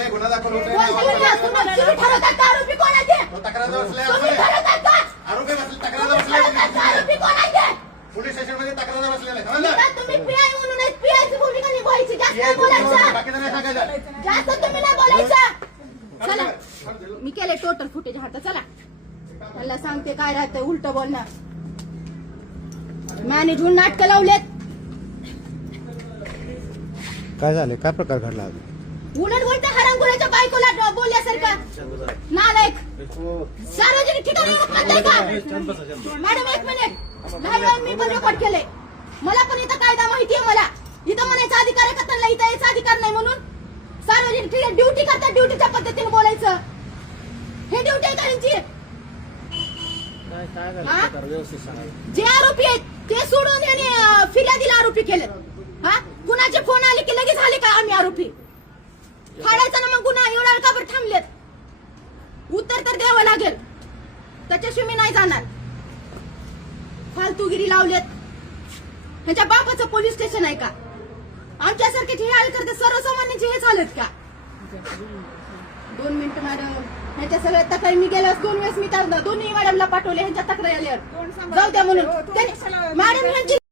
आरोपी आहे, गुन्हा दाखल होतोय. तुम्ही ठरवतात का आरोपी कोण आहे ते? तक्रार बसले तुम्ही ठरवतात का? आरोपी बसले, तक्रार ठरवतात का आरोपी कोण आहे ते? पोलीस स्टेशन मध्ये तक्रार बसलेला आहे. समजलं? आता तुम्ही पीआय म्हणून एक पीआयची भूमिका निभावायची. जास्त नाही बोलायचं. बाकीचं नाही सांगायचं. जास्त तुम्ही नाही बोलायचं. चला मी केले टोटल फुटेज हातात. चला मला सांगते काय राहतं उलट बोलणं. मॅनेज होऊन नाटकं लावलेत. काय झाले? काय प्रकार घडला? उलट बोलते हरामखोराच्या बायकोला बोलल्यासारखं. नालायक. सार्वजनिक ठिकाणी म्हणताय का? मॅडम एक मिनिट. नाही मॅम, मी पण रेकॉर्ड केलंय. मला पण इथं कायदा माहिती आहे. मला इथं म्हणायचा अधिकार आहे का त्यांना इथं यायचा अधिकार नाही म्हणून? सार्वजनिक ठिकाणी ड्युटी करतात, ड्युटीच्या पद्धतीने बोलायचं. हे ड्युटी आहे का यांची? जे आरोपी आहेत ते सोडून याने फिर्यादीला आरोपी केले. हा, कुणाचे फोन आले की लगेच आले का आम्ही आरोपी? फाडायचा ना मग गुन्हा. एवढा का बरं थांबलेत? उत्तर तर द्यावं लागेल. त्याच्याशिवाय मी नाही जाणार. फालतूगिरी लावलेत. ह्याच्या बापाचं पोलीस स्टेशन आहे का? आमच्यासारखे जे हाल करते सर्वसामान्यांचे हेच हालत का? 2 मिनिटं मॅडम. ह्याच्या सगळ्या तक्रारी मी गेल्यास 2 वेळेस मी दोन्ही मॅडमला पाठवले ह्यांच्या तक्रारी आल्यावर जाऊ द्या म्हणून. मॅडम ह्यांची